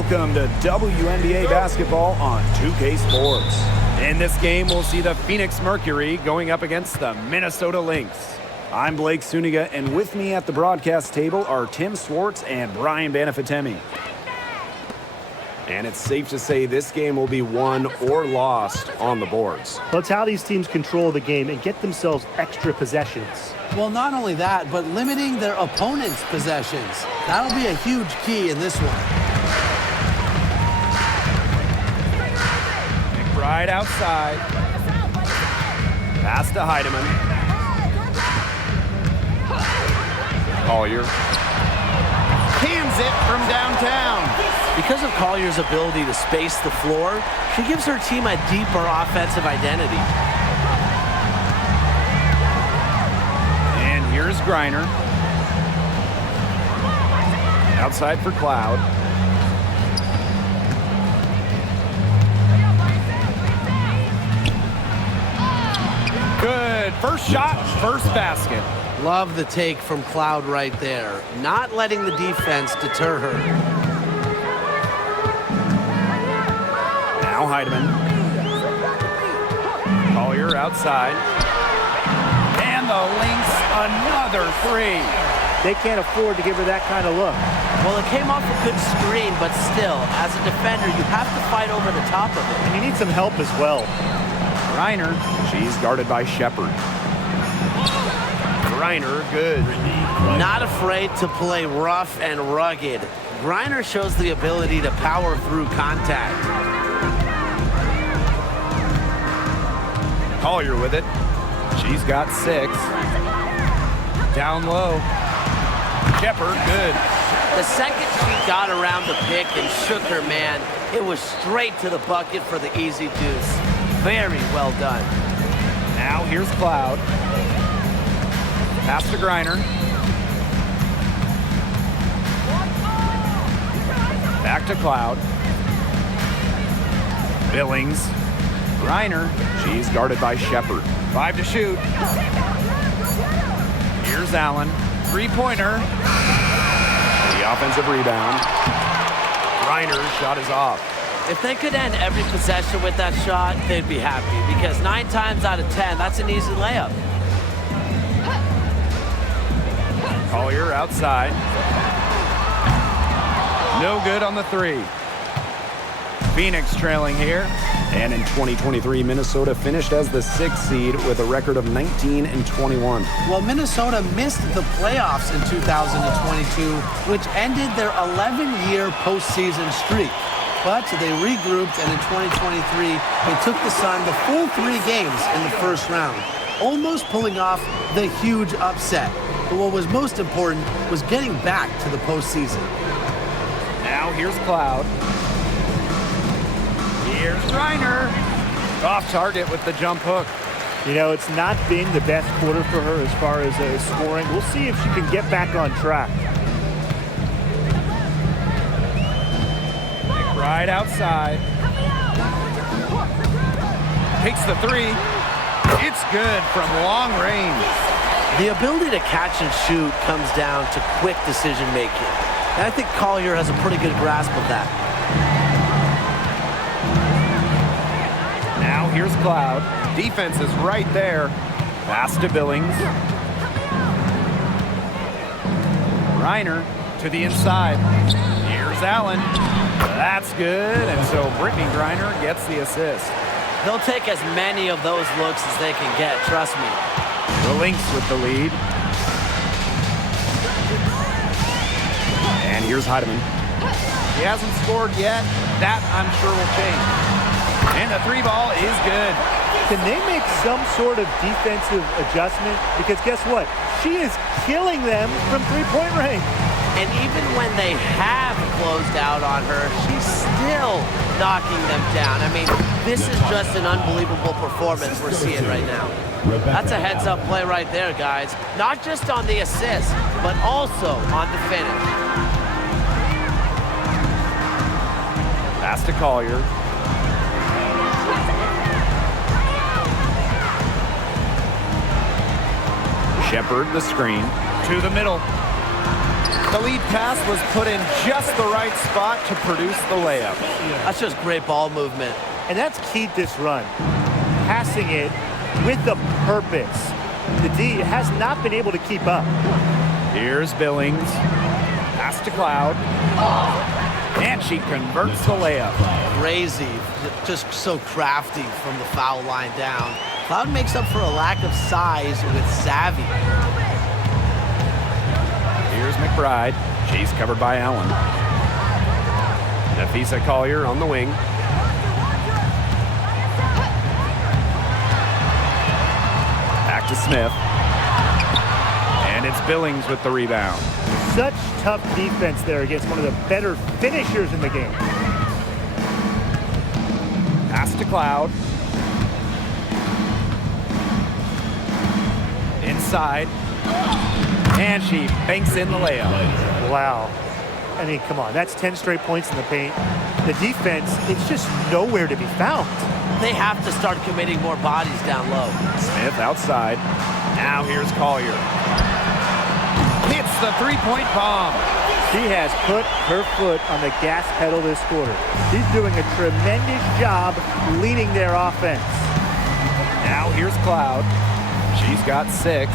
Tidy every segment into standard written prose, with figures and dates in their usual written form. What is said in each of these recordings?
Welcome to WNBA basketball on 2K Sports. In this game, we'll see the Phoenix Mercury going up against the Minnesota Lynx. I'm Blake Suniga, and with me at the broadcast table are Tim Swartz and Brian Banafitemi. And it's safe to say this game will be won or lost on the boards. Well, it's how these teams control the game and get themselves extra possessions. Well, not only that, but limiting their opponent's possessions. That'll be a huge key in this one. McBride outside. Pass to Heidemann. Collier. Cans it from downtown. Because of Collier's ability to space the floor, she gives her team a deeper offensive identity. And here's Griner. Outside for Cloud. Good. First shot, first basket. Love the take from Cloud right there. Not letting the defense deter her. Now Heidemann. Collier outside. And the Lynx, another three. They can't afford to give her that kind of look. Well, it came off a good screen, but still, as a defender, you have to fight over the top of it. And you need some help as well. Griner, she's guarded by Shepard. Griner, good. Not afraid to play rough and rugged. Griner shows the ability to power through contact. Collier with it. She's got 6. Down low. Shepard, good. The second she got around the pick and shook her man, it was straight to the bucket for the easy deuce. Very well done. Now here's Cloud. Pass to Griner. Back to Cloud. Billings. Griner. She's guarded by Shepard. 5 to shoot. Here's Allen. Three-pointer. The offensive rebound. Griner's shot is off. If they could end every possession with that shot, they'd be happy, because 9 times out of 10, that's an easy layup. Collier outside. No good on the 3. Phoenix trailing here. And in 2023, Minnesota finished as the 6th seed with a record of 19-21. Well, Minnesota missed the playoffs in 2022, which ended their 11-year postseason streak. But they regrouped, and in 2023, they took the Sun the full 3 games in the first round, almost pulling off the huge upset. But what was most important was getting back to the postseason. Now here's Cloud. Here's Griner. Off target with the jump hook. You know, it's not been the best quarter for her as far as scoring. We'll see if she can get back on track. McBride outside. Takes the 3. It's good from long range. The ability to catch and shoot comes down to quick decision making. And I think Collier has a pretty good grasp of that. Now here's Cloud. Defense is right there. Pass to Billings. Griner to the inside. Here's Allen. That's good. And so Brittany Griner gets the assist. They'll take as many of those looks as they can get, trust me. The Lynx with the lead. And here's Heidemann. He hasn't scored yet. That, I'm sure, will change. And the 3 ball is good. Can they make some sort of defensive adjustment? Because guess what? She is killing them from three-point range. And even when they have closed out on her, she's still knocking them down. I mean, this is just an unbelievable performance we're seeing right now. That's a heads-up play right there, guys. Not just on the assist, but also on the finish. Pass to Collier. Shepard, the screen. To the middle. The lead pass was put in just the right spot to produce the layup. That's just great ball movement. And that's keyed this run. Passing it with a purpose. The D has not been able to keep up. Here's Billings. Pass to Cloud. And she converts the layup. Crazy. Just so crafty from the foul line down. Cloud makes up for a lack of size with savvy. Here's McBride. She's covered by Allen. Nafisa Collier on the wing. Back to Smith. And it's Billings with the rebound. Such tough defense there against one of the better finishers in the game. Pass to Cloud. Inside. And she banks in the layup. Wow. I mean, come on. That's 10 straight points in the paint. The defense, it's just nowhere to be found. They have to start committing more bodies down low. Smith outside. Now here's Collier. Hits the three-point bomb. She has put her foot on the gas pedal this quarter. She's doing a tremendous job leading their offense. Now here's Cloud. She's got 6.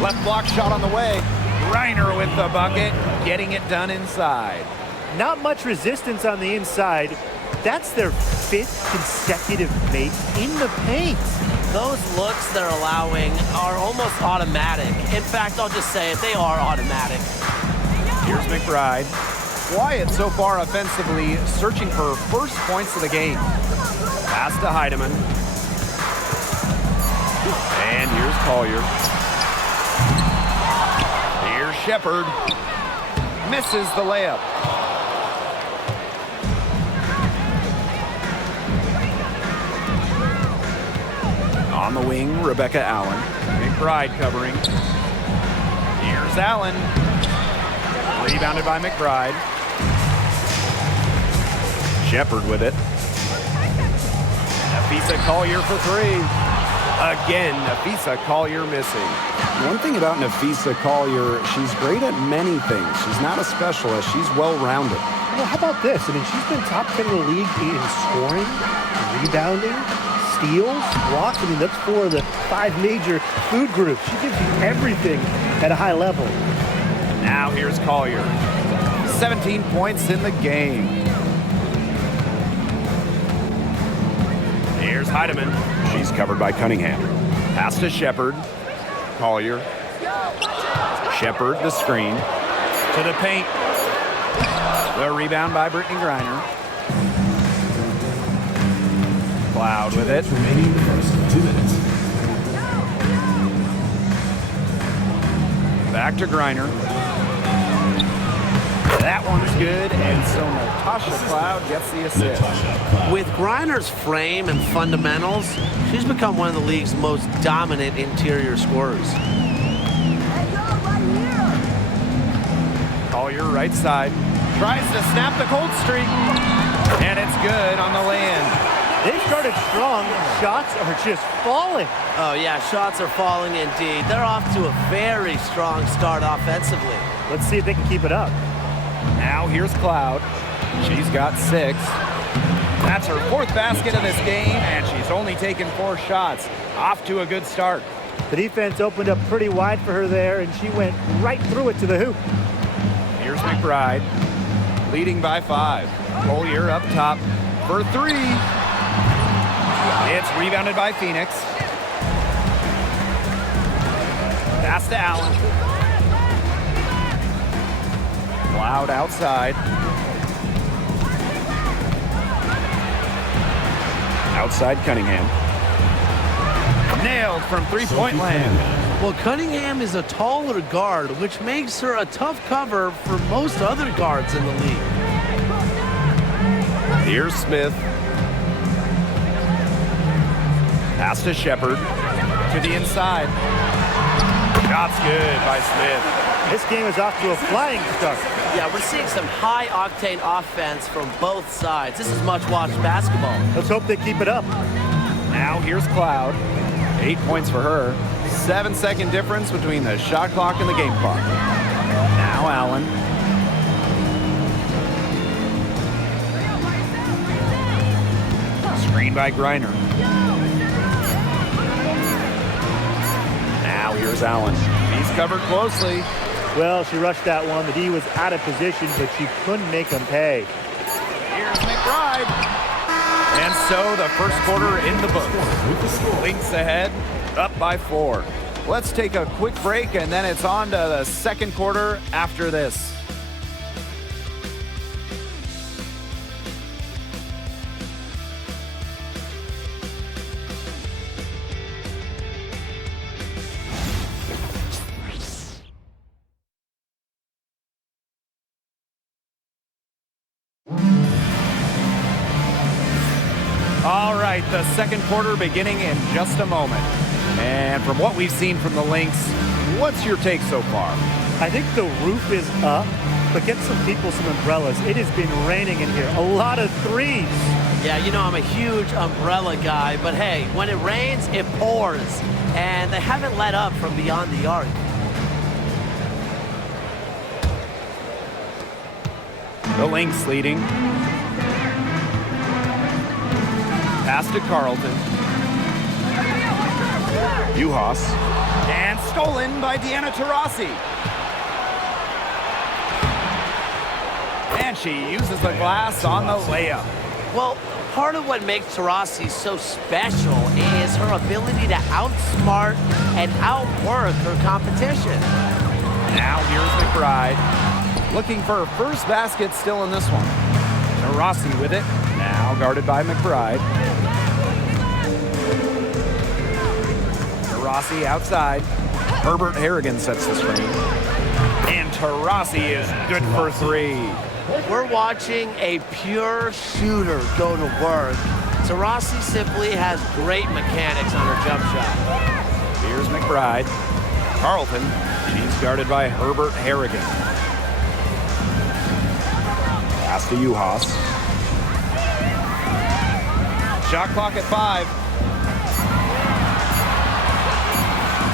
Left block shot on the way. Griner with the bucket, getting it done inside. Not much resistance on the inside. That's their 5th consecutive make in the paint. Those looks they're allowing are almost automatic. In fact, I'll just say it, they are automatic. Here's McBride. Quiet so far offensively, searching for first points of the game. Pass to Heidemann. And here's Collier. Here's Shepard. Misses the layup. On the wing, Rebecca Allen. McBride covering. Here's Allen. Rebounded by McBride. Shepard with it. Nafisa Collier for 3. Again, Nafisa Collier missing. One thing about Nafisa Collier, she's great at many things. She's not a specialist. She's well-rounded. Well, how about this? I mean, she's been top 10 in the league in scoring, rebounding, steals, blocks. I mean, that's 4 of the 5 major food groups. She gives you everything at a high level. Now here's Collier. 17 points in the game. Here's Heidemann. She's covered by Cunningham. Pass to Shepard. Collier. Shepard, the screen. To the paint. The rebound by Brittany Griner. Cloud with it. Remaining in the first 2 minutes. Back to Griner. That one's good, and so Natasha Cloud gets the assist. With Griner's frame and fundamentals, she's become one of the league's most dominant interior scorers. Collier right side. Tries to snap the cold streak. And it's good on the land. They started strong. Shots are just falling. Oh, yeah, shots are falling indeed. They're off to a very strong start offensively. Let's see if they can keep it up. Now here's Cloud. She's got 6. That's her 4th basket of this game, and she's only taken 4 shots. Off to a good start. The defense opened up pretty wide for her there, and she went right through it to the hoop. Here's McBride, leading by 5. Collier up top for 3. It's rebounded by Phoenix. Pass to Allen. Cloud outside. Outside Cunningham. Nailed from three-point land. Well, Cunningham is a taller guard, which makes her a tough cover for most other guards in the league. Here's Smith. Pass to Shepard. To the inside. Shot's good by Smith. This game is off to a flying start. Yeah, we're seeing some high-octane offense from both sides. This is much-watched basketball. Let's hope they keep it up. Now here's Cloud. 8 points for her. 7-second difference between the shot clock and the game clock. Now Allen. by Griner. Now here's Allen. He's covered closely. Well, she rushed that one. The D was out of position, but she couldn't make them pay. Here's McBride. And so the first quarter in the books. Lynx ahead, up by 4. Let's take a quick break, and then it's on to the second quarter after this. All right, the second quarter beginning in just a moment. And from what we've seen from the Lynx, what's your take so far? I think the roof is up, but get some people some umbrellas. It has been raining in here. A lot of threes. Yeah, you know I'm a huge umbrella guy, but hey, when it rains, it pours. And they haven't let up from beyond the arc. The Lynx leading. Pass to Carlton. Uhas. And stolen by Deanna Taurasi. And she uses the glass on the layup. Well, part of what makes Taurasi so special is her ability to outsmart and outwork her competition. Now here's McBride. Looking for her first basket still in this one. Taurasi with it. Now guarded by McBride. Taurasi outside. Herbert Harrigan sets the screen. And Taurasi is good for 3. We're watching a pure shooter go to work. Taurasi simply has great mechanics on her jump shot. Here's McBride. Carlton. She's guarded by Herbert Harrigan. Pass to Uhas. Shot clock at 5.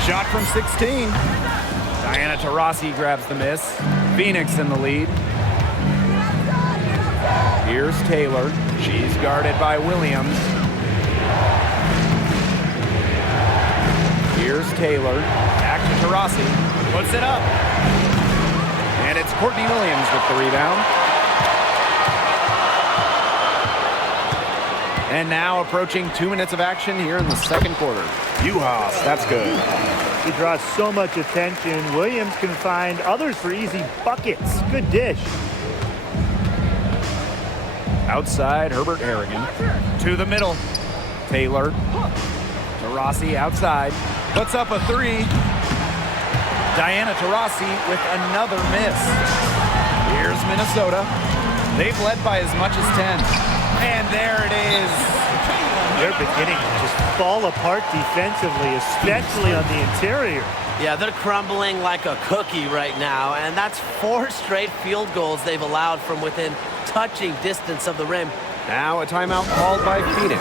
Shot from 16. Diana Taurasi grabs the miss. Phoenix in the lead. Here's Taylor. She's guarded by Williams. Here's Taylor. Back to Taurasi. Puts it up. And it's Courtney Williams with the rebound. And now approaching 2 minutes of action here in the second quarter. Uhas, that's good. He draws so much attention. Williams can find others for easy buckets. Good dish. Outside, Herbert Harrigan. To the middle. Taylor. Taurasi outside. Puts up a 3. Diana Taurasi with another miss. Here's Minnesota. They've led by as much as 10. And there it is. They're beginning to just fall apart defensively, especially on the interior. Yeah, they're crumbling like a cookie right now, and that's 4 straight field goals they've allowed from within touching distance of the rim. Now a timeout called by Phoenix.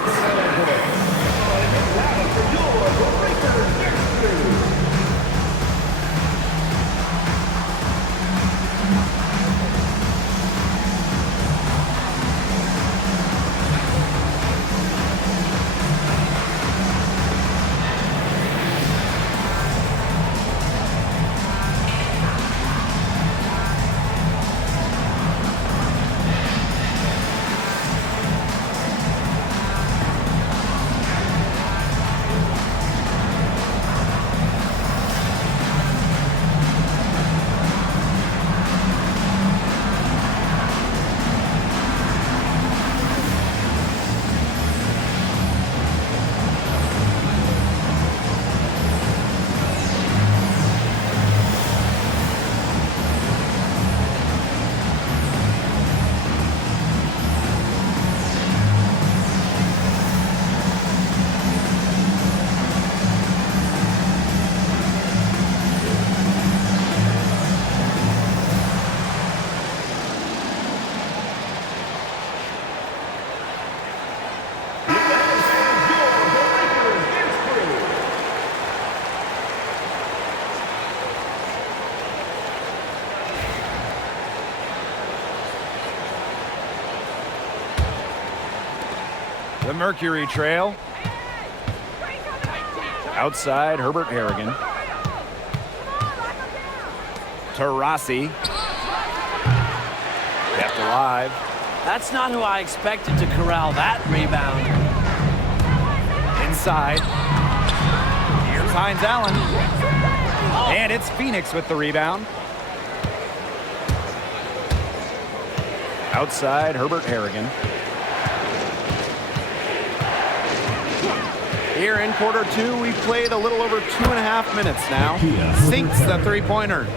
The Mercury trail. Outside, Herbert Harrigan. Taurasi. Kept alive. That's not who I expected to corral that rebound. Inside. Here's Hines Allen. And it's Phoenix with the rebound. Outside, Herbert Harrigan. Here in quarter two, we've played a little over 2.5 minutes now. Sinks the three-pointer.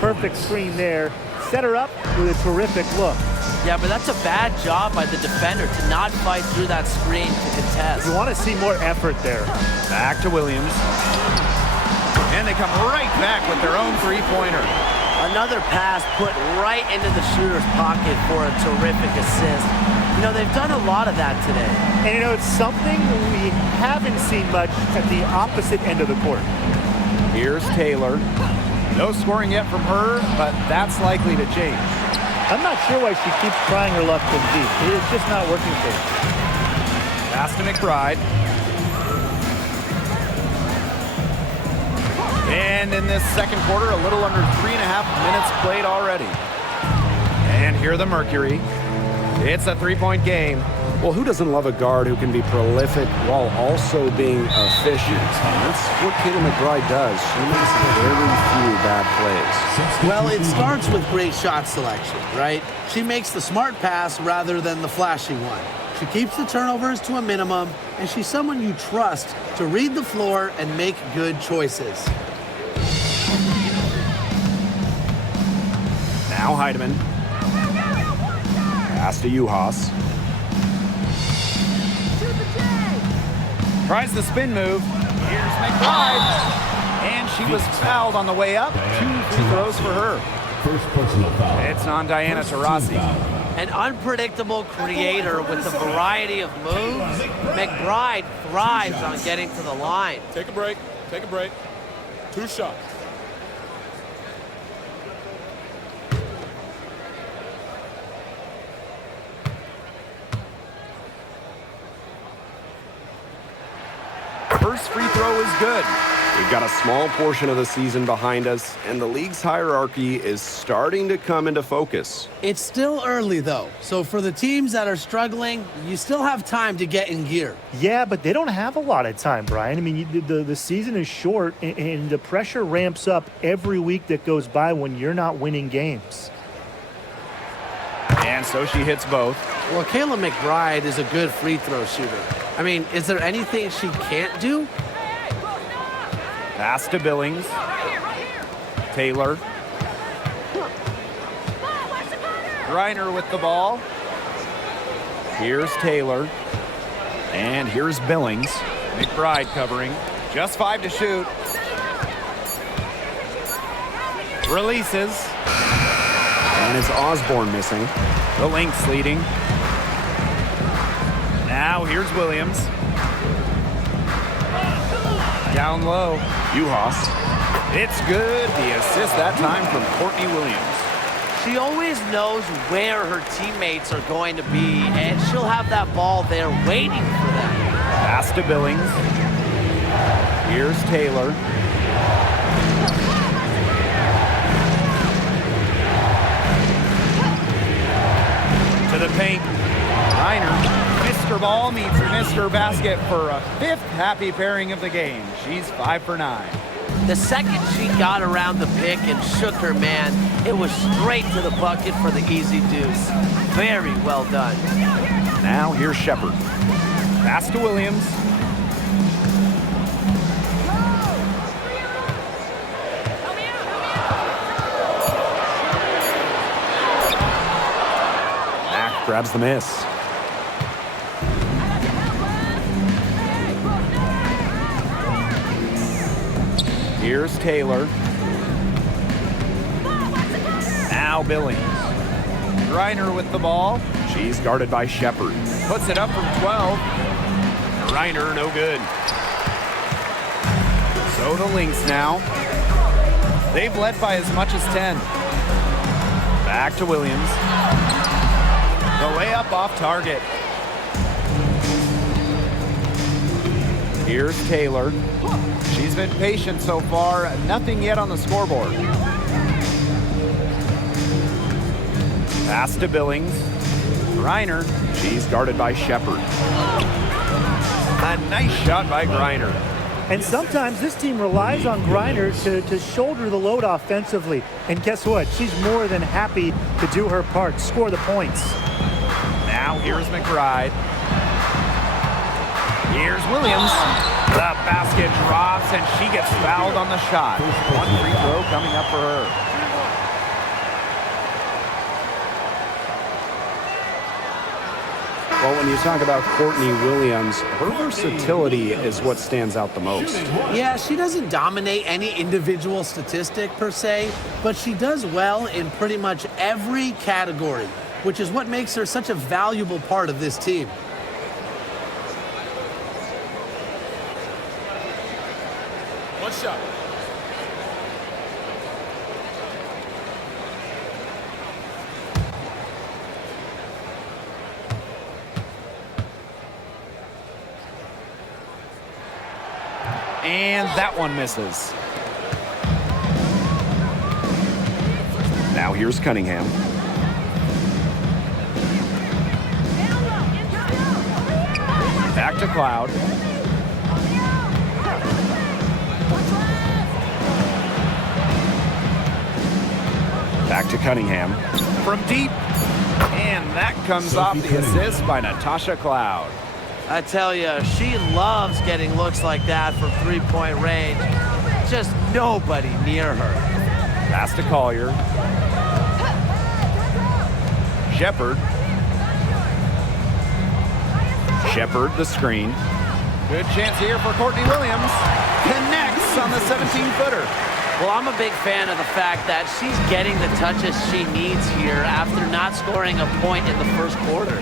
Perfect screen there. Set her up with a terrific look. Yeah, but that's a bad job by the defender to not fight through that screen to contest. You want to see more effort there. Back to Williams. And they come right back with their own three-pointer. Another pass put right into the shooter's pocket for a terrific assist. You know, they've done a lot of that today. And you know, it's something we haven't seen much at the opposite end of the court. Here's Taylor. No scoring yet from her, but that's likely to change. I'm not sure why she keeps trying her luck from deep. It's just not working for her. Pass to McBride. And in this second quarter, a little under 3.5 minutes played already. And here the Mercury. It's a three-point game. Well, who doesn't love a guard who can be prolific while also being efficient? That's what Kayla McBride does. She makes very few bad plays. Well, it starts with great shot selection, right? She makes the smart pass rather than the flashy one. She keeps the turnovers to a minimum, and she's someone you trust to read the floor and make good choices. Now Heidemann. Pass to Uhas. Tries the spin move. Here's McBride. And she was fouled on the way up. 2 free throws for her. First personal foul. It's on Diana Taurasi. An unpredictable creator with a variety of moves, McBride thrives on getting to the line. Take a break. Take a break. 2 shots. First free throw is good. We've got a small portion of the season behind us, and the league's hierarchy is starting to come into focus. It's still early, though, so for the teams that are struggling, you still have time to get in gear. Yeah, but they don't have a lot of time, Brian. I mean, the season is short, and the pressure ramps up every week that goes by when you're not winning games. And so she hits both. Well, Kayla McBride is a good free throw shooter. I mean, is there anything she can't do? Pass to Billings. Taylor. Griner with the ball. Here's Taylor. And here's Billings. McBride covering. Just 5 to shoot. Releases. And it's Osborne missing. The Lynx leading. Now here's Williams. Down low. Uhas. It's good. The assist that time from Courtney Williams. She always knows where her teammates are going to be, and she'll have that ball there waiting for them. Pass to Billings. Here's Taylor. To the paint. Reiner. Mr. Ball meets Mr. Basket for a 5th happy pairing of the game. She's 5 for 9. The second she got around the pick and shook her man, it was straight to the bucket for the easy deuce. Very well done. Now here's Shepard. Pass to Williams. Mack grabs the miss. Here's Taylor. Now Billings. Griner with the ball. She's guarded by Shepard. Puts it up from 12. Griner, no good. So the Lynx now. They've led by as much as 10. Back to Williams. The layup off target. Here's Taylor. She's been patient so far. Nothing yet on the scoreboard. Pass to Billings. Griner. She's guarded by Shepard. A nice shot by Griner. And sometimes this team relies on Griner to shoulder the load offensively. And guess what? She's more than happy to do her part, score the points. Now here's McBride. Here's Williams. The basket drops, and she gets fouled on the shot. One free throw coming up for her. Well, when you talk about Courtney Williams, her versatility is what stands out the most. Yeah, she doesn't dominate any individual statistic per se, but she does well in pretty much every category, which is what makes her such a valuable part of this team. One shot. And that one misses. Now here's Cunningham. Back to Cloud. Back to Cunningham. From deep. And that comes off the assist by Natasha Cloud. I tell you, she loves getting looks like that from three-point range. Just nobody near her. Pass to Collier. Shepard. Shepard, the screen. Good chance here for Courtney Williams. Connects on the 17-footer. Well, I'm a big fan of the fact that she's getting the touches she needs here after not scoring a point in the first quarter.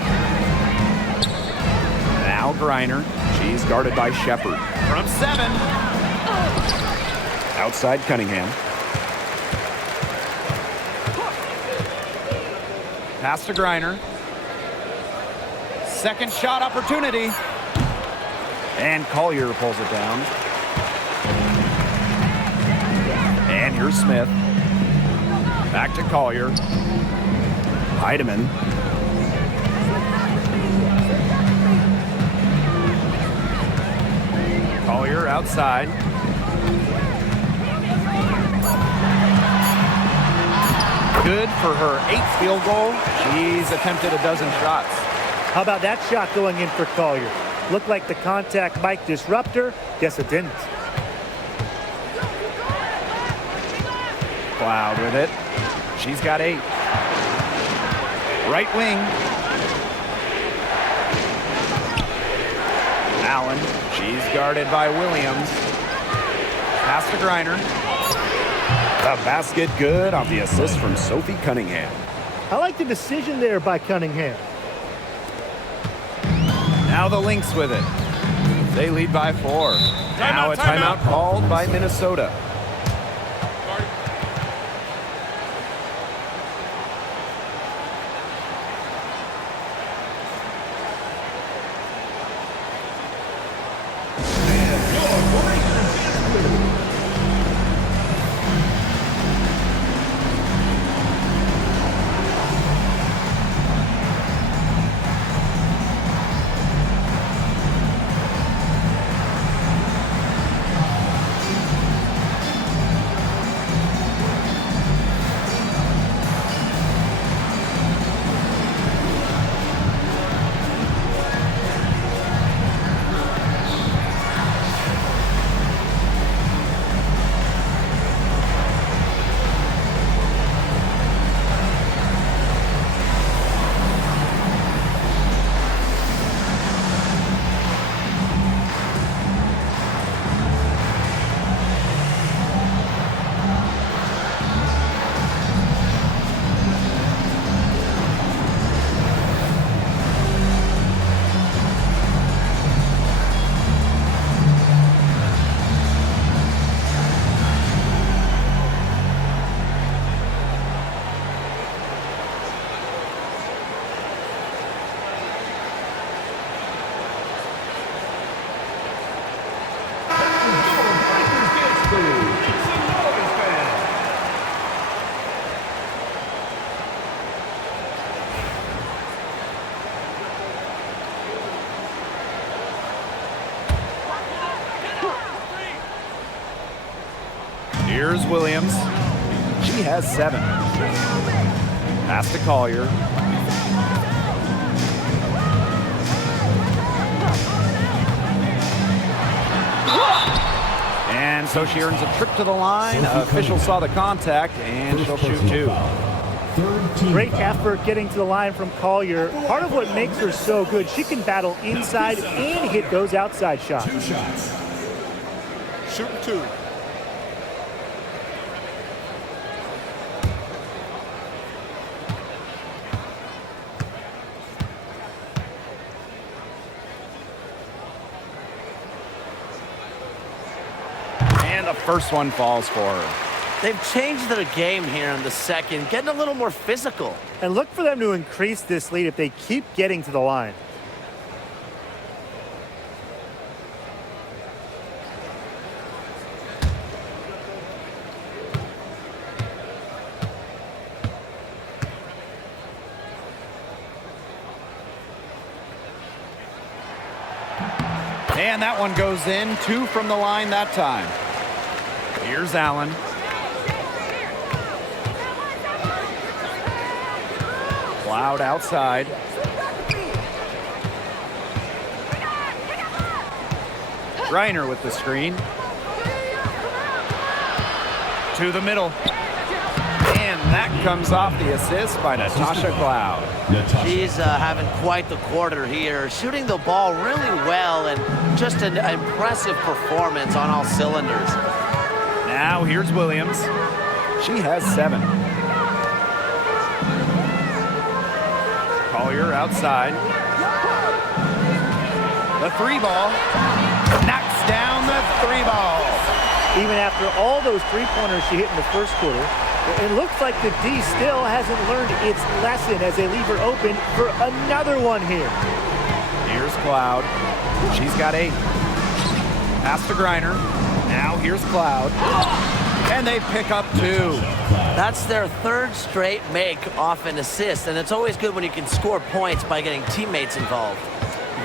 Now Griner. She's guarded by Shepard. From 7. Outside Cunningham. Pass to Griner. Second shot opportunity. And Collier pulls it down. And here's Smith. Back to Collier. Heidemann. Collier outside. Good for her 8th field goal. She's attempted a dozen shots. How about that shot going in for Collier? Looked like the contact might disrupt her. Guess it didn't. Cloud with it. She's got 8. Right wing. Allen. She's guarded by Williams. Pass to Griner. The basket good on the assist from Sophie Cunningham. I like the decision there by Cunningham. Now the Lynx with it. They lead by 4. Now a timeout called by Minnesota. Here's Williams. She has 7. Pass to Collier. And so she earns a trip to the line. Official saw the contact, and she'll shoot 2. Great effort getting to the line from Collier. Part of what makes her so good, she can battle inside and hit those outside shots. 2 shots. Shooting 2. And the first one falls for her. They've changed their game here in the second, getting a little more physical. And look for them to increase this lead if they keep getting to the line. And that one goes in. 2 from the line that time. Here's Allen. Cloud outside. Griner with the screen. To the middle. And that comes off the assist by Natasha Cloud. She's having quite the quarter here, shooting the ball really well and just an impressive performance on all cylinders. Now here's Williams. She has 7. Collier outside. The 3 ball. Knocks down the 3 ball. Even after all those three-pointers she hit in the first quarter, it looks like the D still hasn't learned its lesson as they leave her open for another one here. Here's Cloud. She's got 8. Pass to Griner. Now here's Cloud. And they pick up 2. That's their 3rd straight make off an assist, and it's always good when you can score points by getting teammates involved.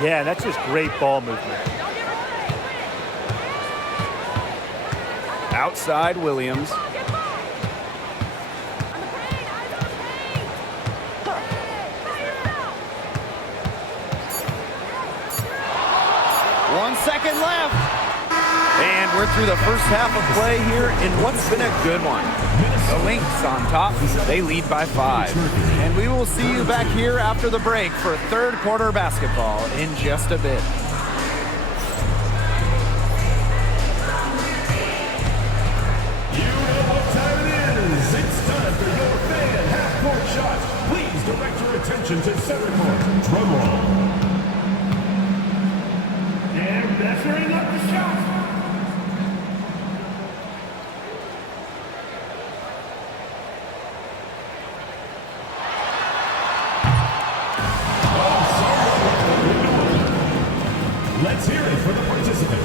Yeah, that's just great ball movement. Outside Williams. One second left. And we're through the first half of play here in what's been a good one. The Lynx on top. They lead by 5. And we will see you back here after the break for 3rd quarter basketball in just a bit. You know what time it is. It's time for your fan half-court shot. Please direct your attention to center court. Drum roll. And measuring up the shot. Let's hear it for the participants.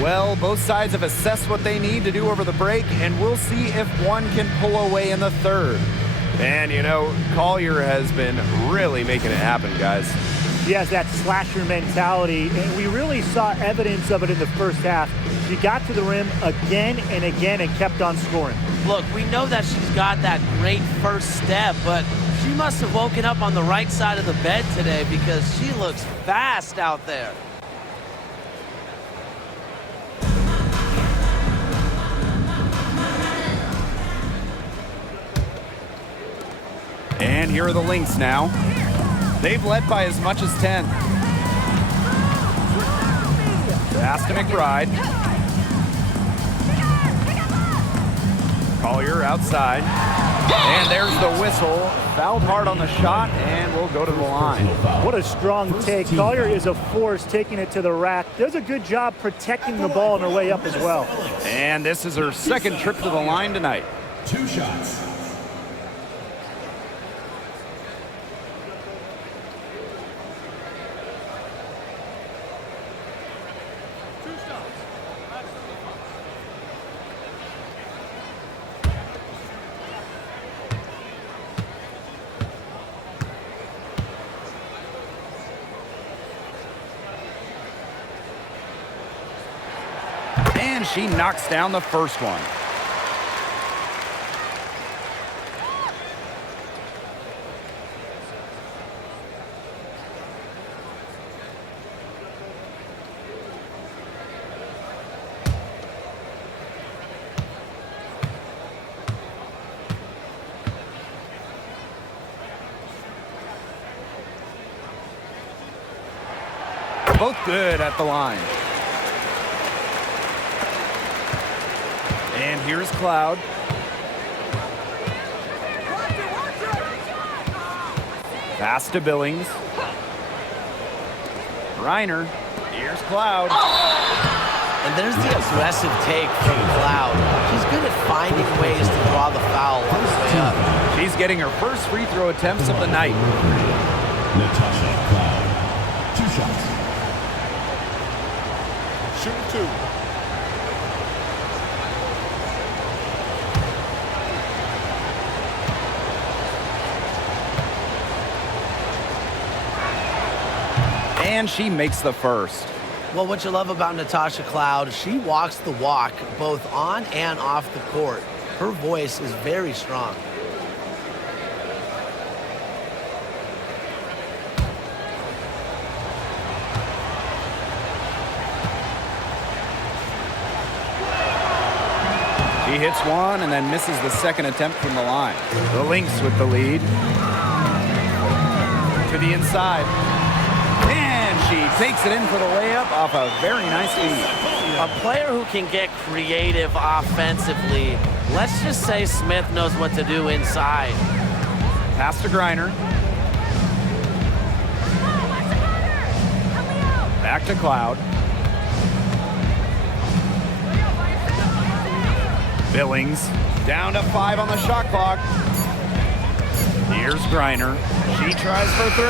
Well, both sides have assessed what they need to do over the break, and we'll see if one can pull away in the 3rd. And, you know, Collier has been really making it happen, guys. She has that slasher mentality, and we really saw evidence of it in the first half. She got to the rim again and again and kept on scoring. Look, we know that she's got that great first step, but she must have woken up on the right side of the bed today because she looks fast out there. And here are the Lynx now. They've led by as much as 10. Pass to McBride. Collier outside. And there's the whistle. Fouled hard on the shot, and we'll go to the line. What a strong take. Collier is a force taking it to the rack. Does a good job protecting the ball on her way up as well. And this is her second trip to the line tonight. 2 shots. And she knocks down the first one. Both good at the line. And here's Cloud. Pass to Billings. Reiner. Here's Cloud. And there's the aggressive take from Cloud. She's good at finding ways to draw the foul on the way up. She's getting her first free throw attempts of the night. Natasha Cloud. 2 shots. Shooting 2. And she makes the first. Well, what you love about Natasha Cloud, she walks the walk both on and off the court. Her voice is very strong. She hits one and then misses the second attempt from the line. The Lynx with the lead. To the inside. And she takes it in for the layup off a very nice feed. A player who can get creative offensively. Let's just say Smith knows what to do inside. Pass to Griner. Back to Cloud. Billings down to 5 on the shot clock. Here's Griner. She tries for 3.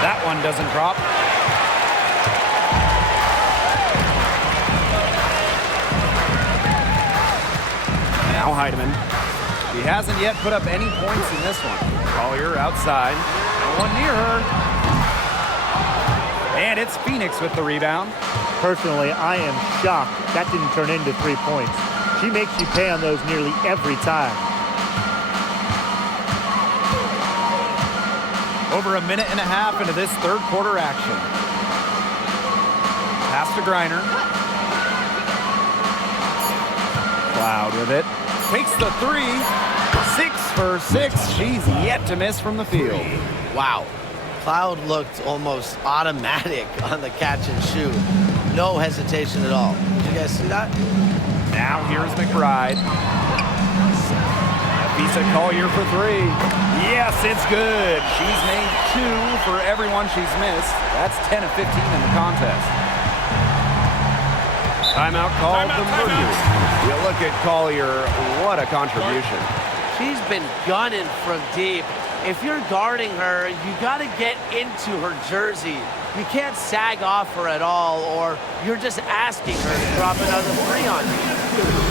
That one doesn't drop. Now Heidemann. He hasn't yet put up any points in this one. Collier outside. No one near her. And it's Phoenix with the rebound. Personally, I am shocked that didn't turn into 3 points. She makes you pay on those nearly every time. Over a minute and a half into this third quarter action. Pass to Griner. Cloud with it. Takes the 3. 6 for 6. She's yet to miss from the field. Wow. Cloud looked almost automatic on the catch and shoot. No hesitation at all. Did you guys see that? Now here's McBride. Lisa Collier for 3. Yes, it's good. She's made 2 for everyone she's missed. That's 10 of 15 in the contest. Timeout called from Mercury. You look at Collier, what a contribution. She's been gunning from deep. If you're guarding her, you got to get into her jersey. You can't sag off her at all, or you're just asking her to drop another 3 on you.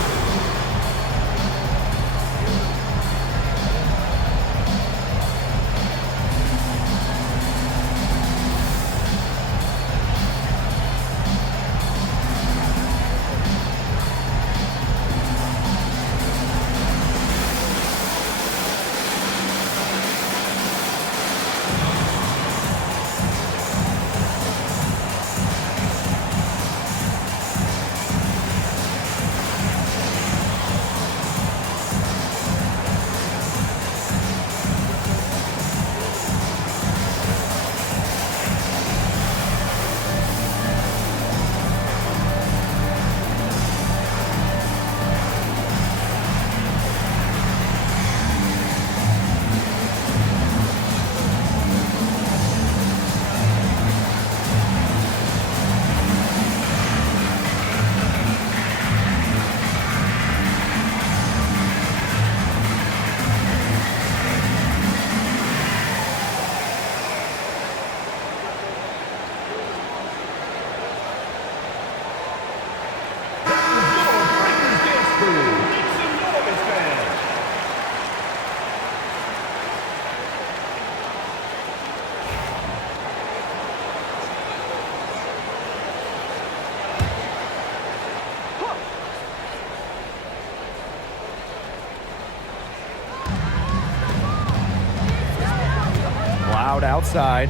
outside.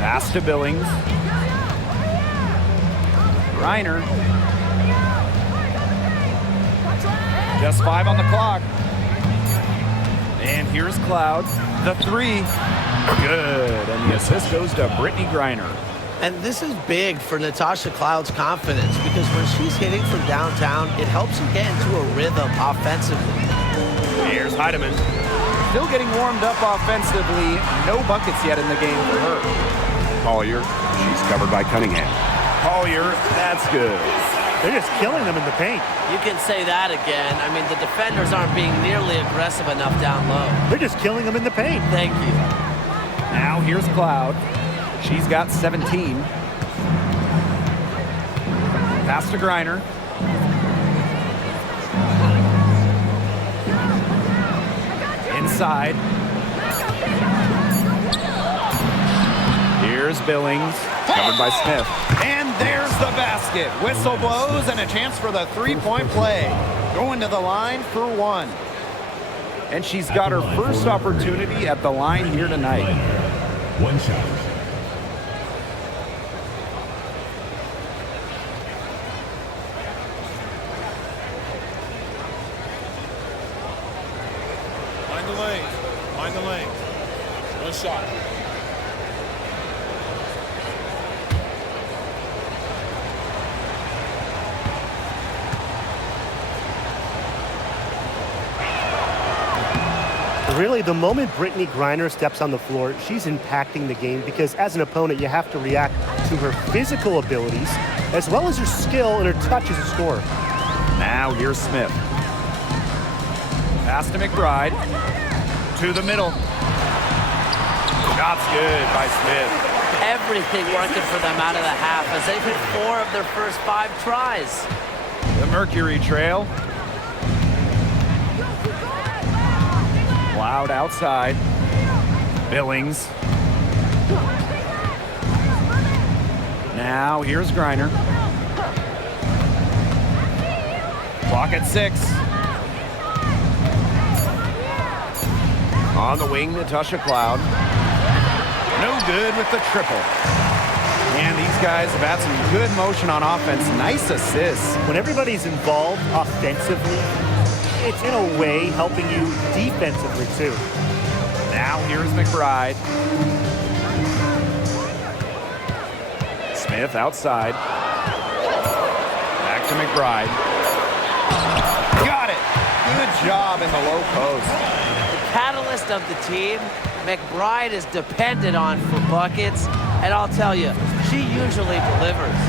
Pass to Billings. Griner. Just 5 on the clock. And here's Cloud. The 3. Good. And the assist goes to Brittany Griner. And this is big for Natasha Cloud's confidence because when she's hitting from downtown, it helps her get into a rhythm offensively. Here's Heidemann. Still getting warmed up offensively. No buckets yet in the game for her. Collier, she's covered by Cunningham. Collier, that's good. They're just killing them in the paint. You can say that again. I mean, the defenders aren't being nearly aggressive enough down low. They're just killing them in the paint. Thank you. Now here's Cloud. She's got 17. Pass to Griner. Inside. Here's Billings, covered by Smith. And there's the basket. Whistle blows and a chance for the three-point play. Going to the line for 1. And she's got her first opportunity at the line here tonight. 1 shot. Mind the lane. Mind the lane. 1 shot. Really, the moment Brittany Griner steps on the floor, she's impacting the game because as an opponent, you have to react to her physical abilities as well as her skill and her touch as a scorer. Now here's Smith. Pass to McBride. To the middle. Shot's good by Smith. Everything working for them out of the half as they've hit 4 of their first 5 tries. The Mercury trail. Cloud outside. Billings. Now here's Griner. Clock at 6. On the wing, Natasha Cloud. No good with the triple. And these guys have had some good motion on offense. Nice assists. When everybody's involved offensively, it's in a way helping you defensively too. Now here's McBride. Smith outside. Back to McBride. Got it. Good job in the low post. The catalyst of the team, McBride is dependent on for buckets, and I'll tell you, she usually delivers.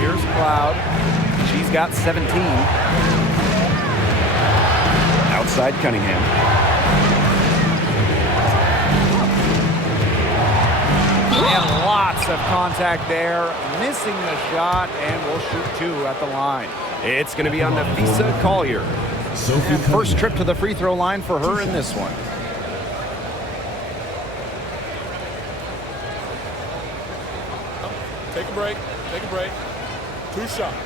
Here's Cloud. She's got 17. Outside Cunningham. And lots of contact there. Missing the shot, and we'll shoot 2 at the line. It's going to be on Nafisa Collier. And first trip to the free throw line for her in this one. Take a break. Take a break. 2 shots.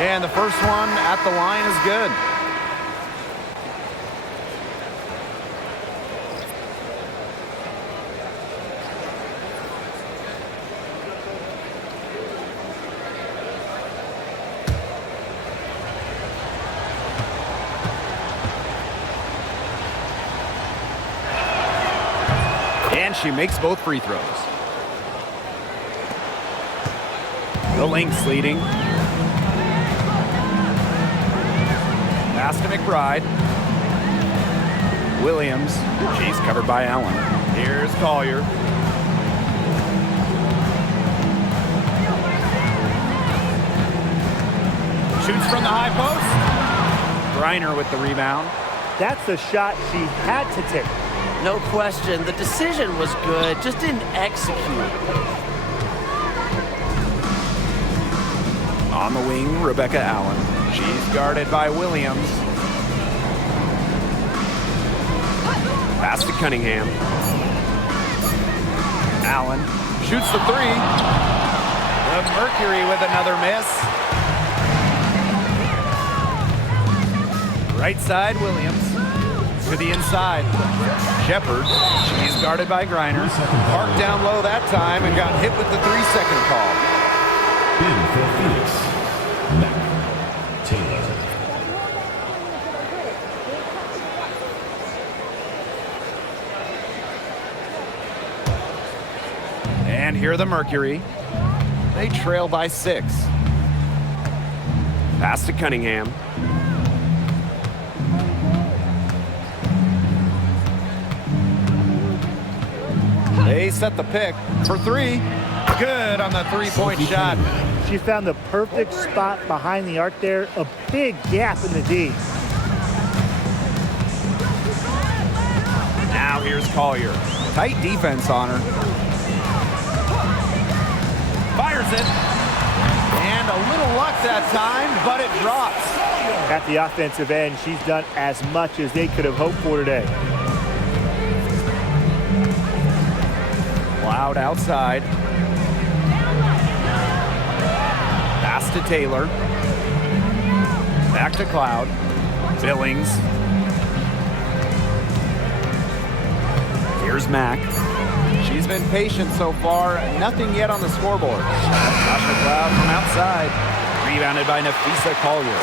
And the first one at the line is good. And she makes both free throws. The Lynx leading. Pass to McBride. Williams. She's covered by Allen. Here's Collier. Shoots from the high post. Griner with the rebound. That's a shot she had to take. No question, the decision was good, just didn't execute. On the wing, Rebecca Allen. She's guarded by Williams. Pass to Cunningham. Allen shoots the three. The Mercury with another miss. Right side, Williams. To the inside. Shepard. She's guarded by Griner. Parked down low that time and got hit with the 3-second call. In for Phoenix, Mac Taylor. And here the Mercury. They trail by 6. Pass to Cunningham. They set the pick for 3. Good on the 3-point shot. She found the perfect spot behind the arc there. A big gap in the D. Now here's Collier. Tight defense on her. Fires it. And a little luck that time, but it drops. At the offensive end, she's done as much as they could have hoped for today. Loud outside. Pass to Taylor. Back to Cloud. Billings. Here's Mack. She's been patient so far. Nothing yet on the scoreboard. Tasha Cloud from outside. Rebounded by Nafisa Collier.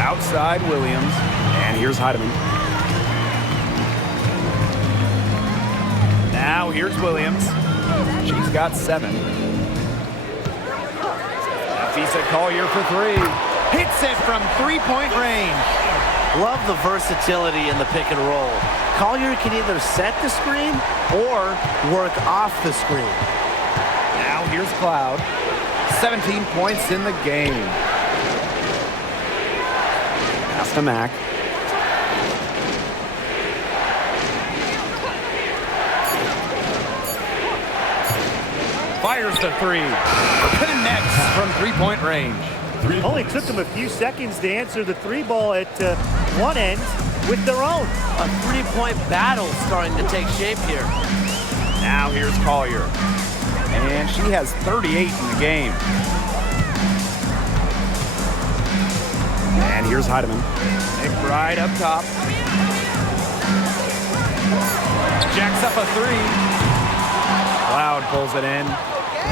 Outside Williams. And here's Heidemann. Now here's Williams. She's got 7. Nafisa Collier for 3. Hits it from 3-point range. Love the versatility in the pick and roll. Collier can either set the screen or work off the screen. Now here's Cloud. 17 points in the game. Pass to Mack. Fires the 3. Connects from 3-point range. Only took them a few seconds to answer the 3 ball at one end with their own. A 3-point battle starting to take shape here. Now here's Collier. And she has 38 in the game. And here's Heidemann. McBride up top. Jacks up a 3. Cloud pulls it in.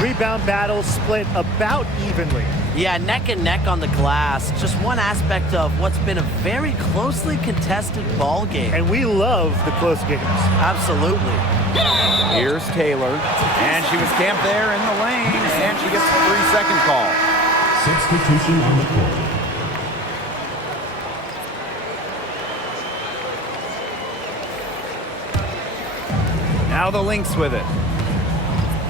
Rebound battle split about evenly. Yeah, neck and neck on the glass. Just one aspect of what's been a very closely contested ball game. And we love the close games. Absolutely. Here's Taylor. And she was camped there in the lane. And she gets the 3-second call. Substitution on the court. Now the Lynx with it.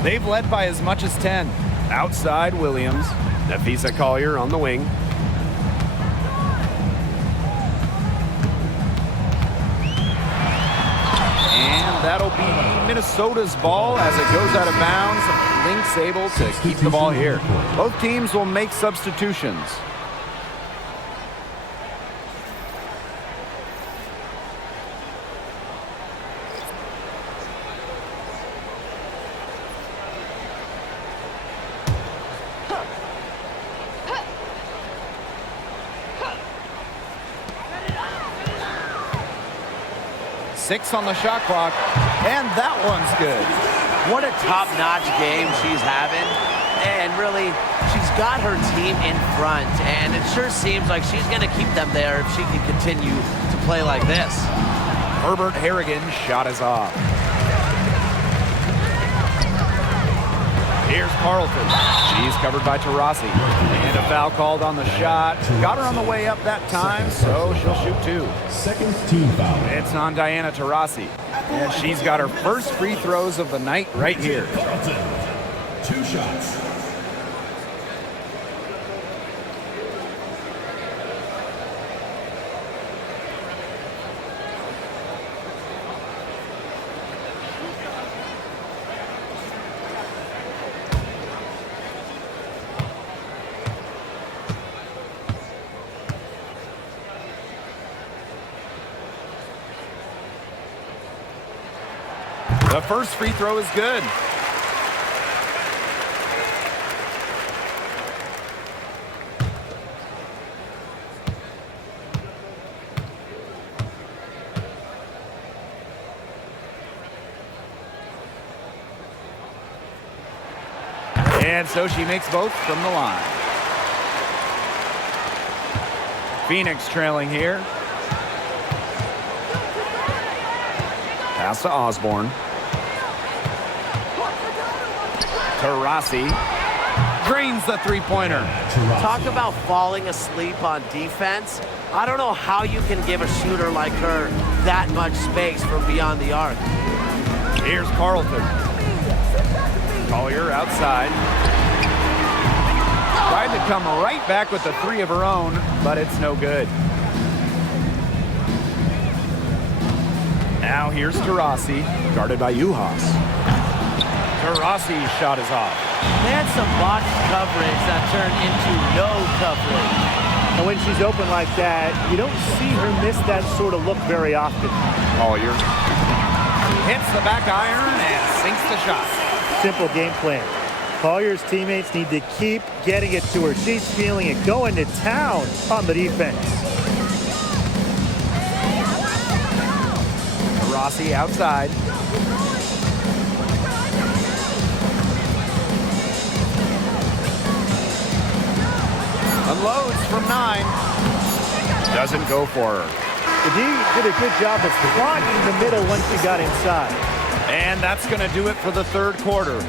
They've led by as much as 10. Outside Williams. Nafisa Collier on the wing. And that'll be Minnesota's ball as it goes out of bounds. Lynx able to keep the ball here. Both teams will make substitutions. Six on the shot clock, and that one's good. What a top-notch game she's having. And really, she's got her team in front, and it sure seems like she's going to keep them there if she can continue to play like this. Herbert Harrigan's shot is off. Here's Carlton. She's covered by Taurasi. And a foul called on the shot. Got her on the way up that time, so she'll shoot 2. Second team foul. It's on Diana Taurasi. And she's got her first free throws of the night right here. Carlton, 2 shots. The first free throw is good. And so she makes both from the line. Phoenix trailing here. Pass to Osborne. Taurasi drains the three-pointer. Talk about falling asleep on defense. I don't know how you can give a shooter like her that much space from beyond the arc. Here's Carlton. Collier outside. Tried to come right back with the three of her own, but it's no good. Now here's Taurasi, guarded by Juhas. Taurasi's shot is off. They had some box coverage that turned into no coverage. And when she's open like that, you don't see her miss that sort of look very often. Collier hits the back iron and sinks the shot. Simple game plan. Collier's teammates need to keep getting it to her. She's feeling it, going to town on the defense. Rossi outside. Unloads from 9. Doesn't go for her. The D did a good job of blocking the middle once she got inside. And that's going to do it for the third quarter.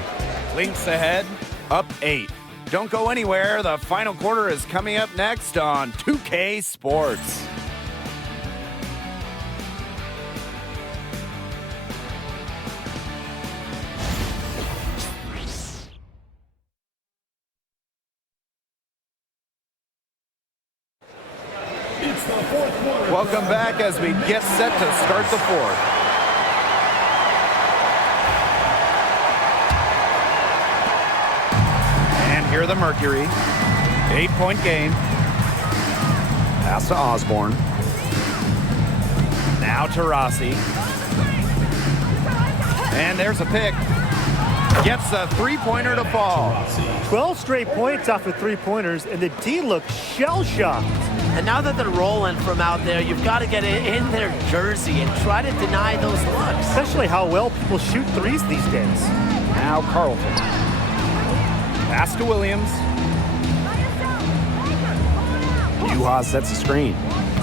Lynx ahead, up 8. Don't go anywhere. The final quarter is coming up next on 2K Sports. It's the fourth quarter. Welcome back as we get set to start the fourth. Here are the Mercury. 8-point game. Pass to Osborne. Now Taurasi. And there's a pick. Gets a three-pointer to fall. 12 straight points off of three-pointers, and the D looks shell-shocked. And now that they're rolling from out there, you've got to get it in their jersey and try to deny those looks. Especially how well people shoot threes these days. Now Carlton. Pass to Williams. Juhas sets the screen.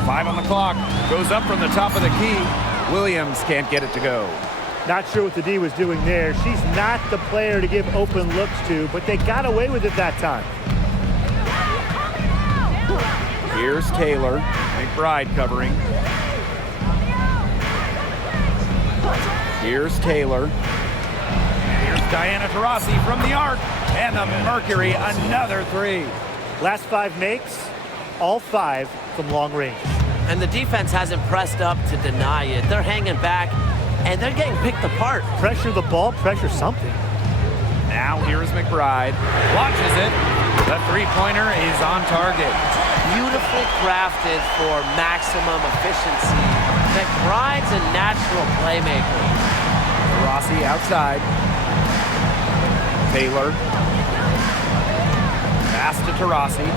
5 on the clock. Goes up from the top of the key. Williams can't get it to go. Not sure what the D was doing there. She's not the player to give open looks to, but they got away with it that time. Here's Taylor. McBride covering. Here's Taylor. Here's Diana Taurasi from the arc. And the Mercury, another 3. Last 5 makes, all 5 from long range. And the defense hasn't pressed up to deny it. They're hanging back, and they're getting picked apart. Pressure the ball, pressure something. Now here's McBride. Launches it. The three-pointer is on target. Beautifully crafted for maximum efficiency. McBride's a natural playmaker. Rossi outside. Taylor. Pass to Taurasi.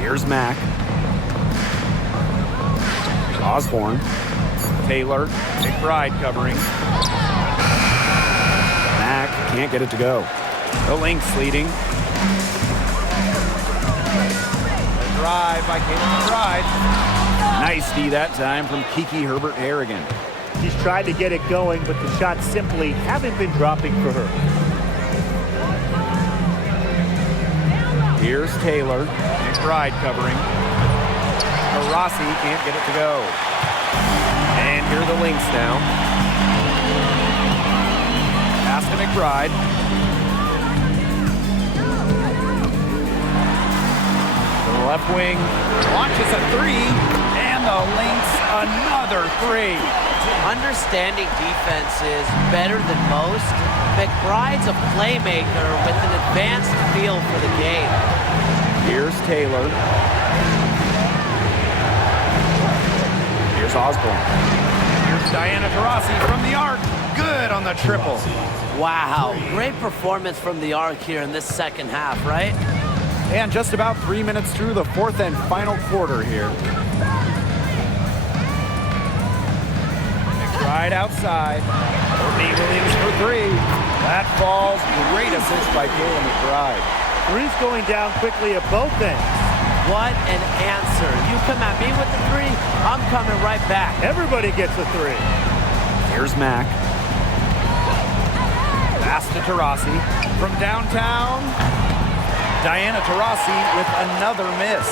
Here's Mack. Osborne. Taylor. McBride covering. Mack can't get it to go. The Lynx leading. A drive by Caitlin McBride. Nice D that time from Kiki Herbert-Harrigan. She's tried to get it going, but the shots simply haven't been dropping for her. Here's Taylor. McBride covering. Taurasi can't get it to go. And here are the Lynx now. Pass to McBride. The left wing launches a 3, and the Lynx another 3. Understanding defense is better than most. McBride's a playmaker with an advanced feel for the game. Here's Taylor. Here's Osborne. Here's Diana Taurasi from the arc. Good on the triple. Wow, great performance from the arc here in this second half, right? And just about 3 minutes through the fourth and final quarter here. Right outside. Courtney Williams for three. That falls. Great assist by Kayla McBride. Three's going down quickly at both ends. What an answer. You come at me with the three, I'm coming right back. Everybody gets a three. Here's Mack. Pass to Taurasi. From downtown, Diana Taurasi with another miss.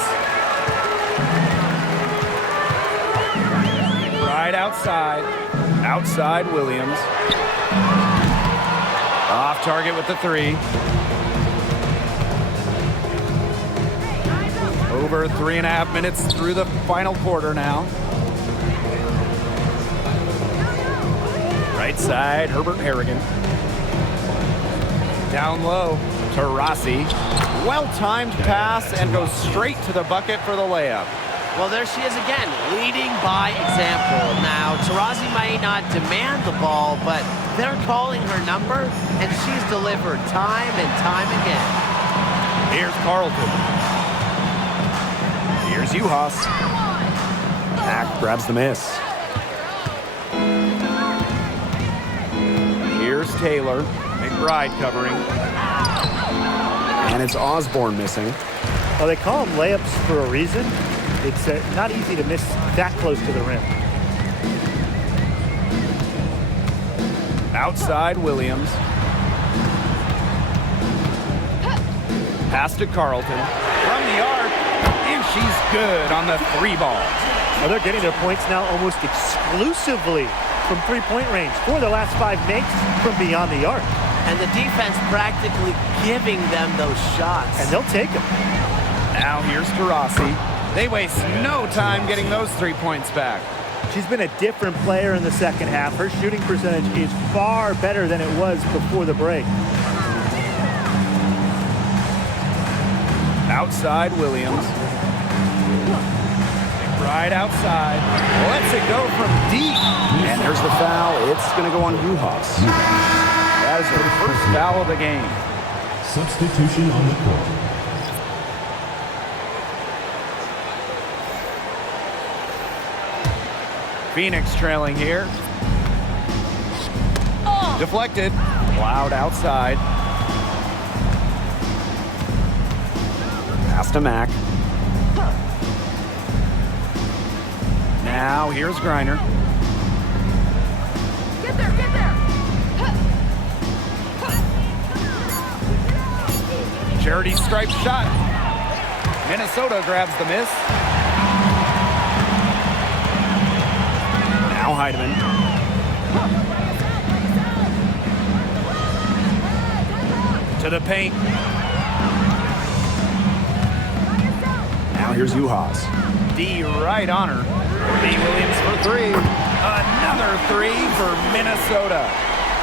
Right outside. Outside Williams. Off target with the three. Over 3.5 minutes through the final quarter now. Right side, Herbert Harrigan. Down low, Taurasi. Well-timed pass and goes straight to the bucket for the layup. Well, there she is again, leading by example. Now, Taurasi may not demand the ball, but they're calling her number, and she's delivered time and time again. Here's Carlton. Here's Uhas. Mack grabs the miss. Here's Taylor. McBride covering. And it's Osborne missing. Well, they call them layups for a reason. It's not easy to miss that close to the rim. Outside Williams. Pass to Carlton. From the arc. And she's good on the three ball. Well, they're getting their points now almost exclusively from three-point range. 4 of the last 5 makes from beyond the arc. And the defense practically giving them those shots. And they'll take them. Now here's Taurasi. They waste no time getting those 3 points back. She's been a different player in the second half. Her shooting percentage is far better than it was before the break. Outside Williams. Right outside. Lets it go from deep. And there's the foul. It's going to go on Uhas. That is her first foul of the game. Substitution on the court. Phoenix trailing here. Deflected. Loud outside. Pass to Mack. Now here's Griner. Get there, get there. Charity stripe shot. Minnesota grabs the miss. Now Heidemann. To the paint. Now here's Uhas. D right on her. B Williams for three. Another three for Minnesota.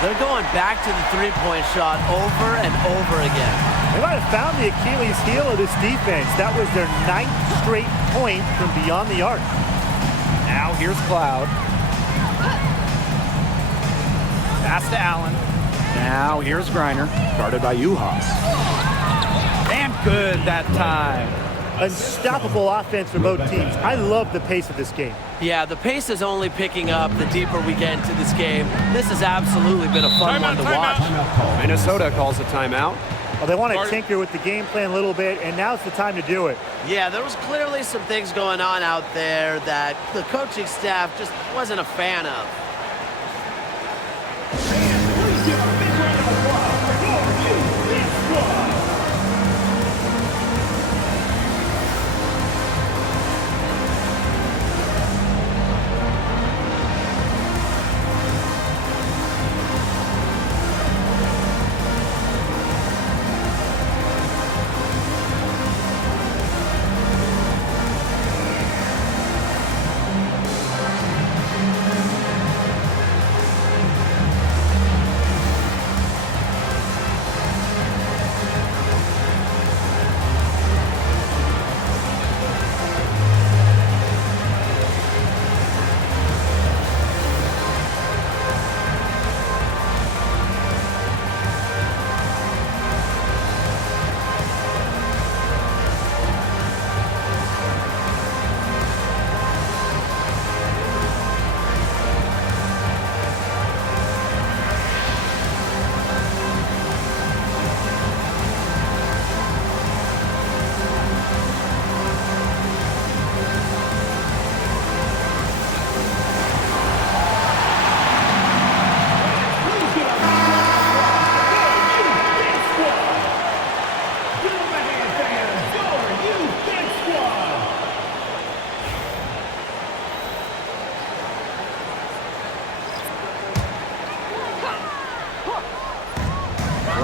They're going back to the three-point shot over and over again. They might have found the Achilles heel of this defense. That was their 9th straight point from beyond the arc. Now here's Cloud. Pass to Allen. Now here's Griner. Guarded by Uhas. And good that time. Unstoppable offense for both teams. I love the pace of this game. Yeah, the pace is only picking up the deeper we get into this game. This has absolutely been a fun one to watch. Minnesota calls a timeout. Well, they want to tinker with the game plan a little bit, and now's the time to do it. Yeah, there was clearly some things going on out there that the coaching staff just wasn't a fan of. Please give a big round of applause for your UB squad.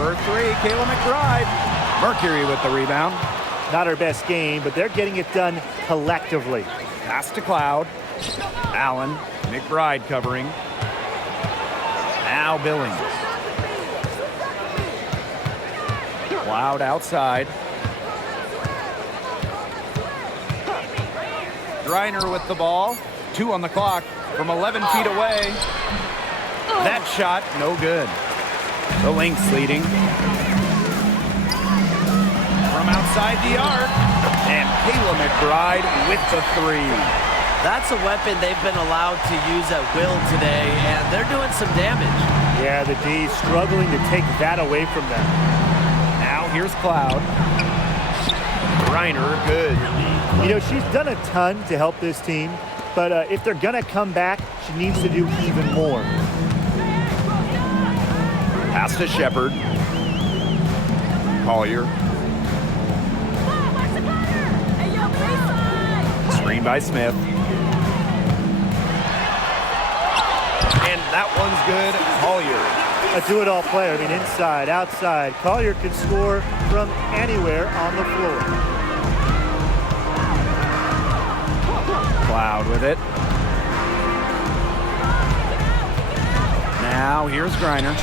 For three, Kayla McBride. Mercury with the rebound. Not her best game, but they're getting it done collectively. Pass to Cloud. Allen. McBride covering. Now Billings. Cloud outside. Griner with the ball. 2 on the clock from 11 feet away. That shot, no good. The Lynx leading. From outside the arc. And Kayla McBride with the 3. That's a weapon they've been allowed to use at will today, and they're doing some damage. Yeah, the D struggling to take that away from them. Now here's Cloud. Griner, good. You know, she's done a ton to help this team, but if they're going to come back, she needs to do even more. Pass to Shepard. Collier. Screen by Smith. And that one's good. Collier. A do-it-all player. I mean, inside, outside. Collier can score from anywhere on the floor. Cloud with it. Now here's Griner.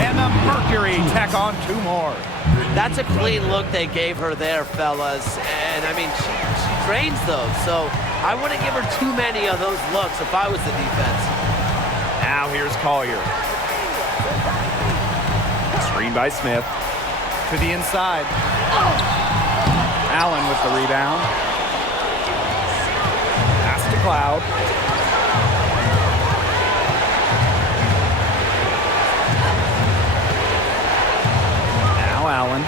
And the Mercury tack on 2 more. That's a clean look they gave her there, fellas. And, I mean, she trains those, so I wouldn't give her too many of those looks if I was the defense. Now here's Collier. Screen by Smith. To the inside. Allen with the rebound. Pass to Cloud. Now Allen.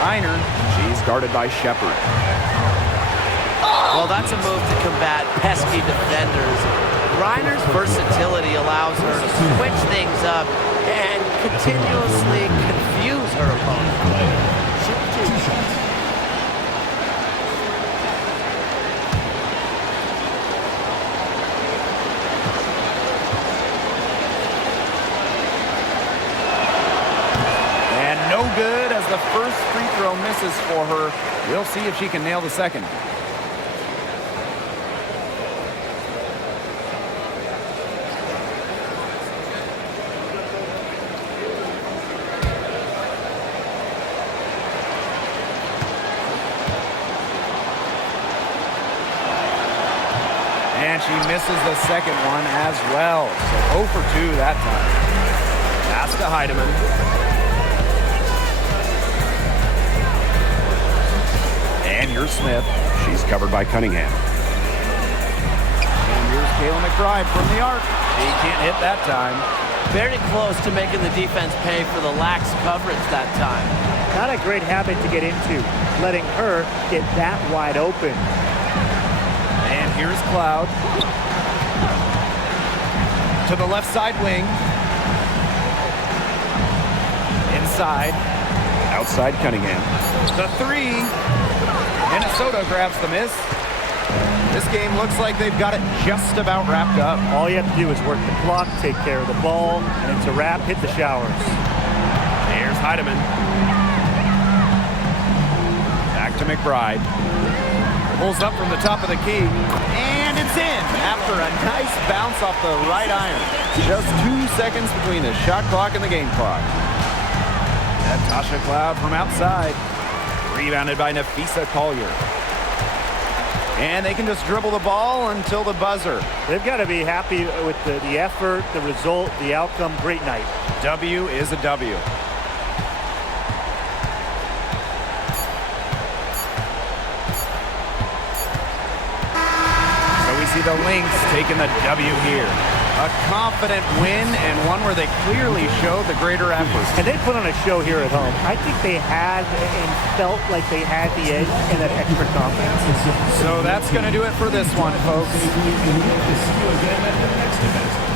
Griner. She's guarded by Shepard. Well, that's a move to combat pesky defenders. Griner's versatility allows her to switch things up and continuously confuse her opponent. And no good as the first free throw misses for her. We'll see if she can nail the second. And she misses the second one as well. So 0 for 2 that time. Pass to Heidemann. And here's Smith. She's covered by Cunningham. And here's Kayla McBride from the arc. She can't hit that time. Very close to making the defense pay for the lax coverage that time. Not a great habit to get into, letting her get that wide open. And here's Cloud. To the left side wing. Inside. Outside Cunningham. The 3. Minnesota grabs the miss. This game looks like they've got it just about wrapped up. All you have to do is work the clock, take care of the ball, and it's a wrap. Hit the showers. Here's Heidemann. Back to McBride. Pulls up from the top of the key. And it's in after a nice bounce off the right iron. Just 2 seconds between the shot clock and the game clock. Natasha Cloud from outside. Rebounded by Nafisa Collier. And they can just dribble the ball until the buzzer. They've got to be happy with the effort, the result, the outcome. Great night. W is a W. So we see the Lynx taking the W here. A confident win and one where they clearly showed the greater effort. And they put on a show here at home. I think they had and felt like they had the edge and that extra confidence. So that's going to do it for this one, folks. See you again at the next event.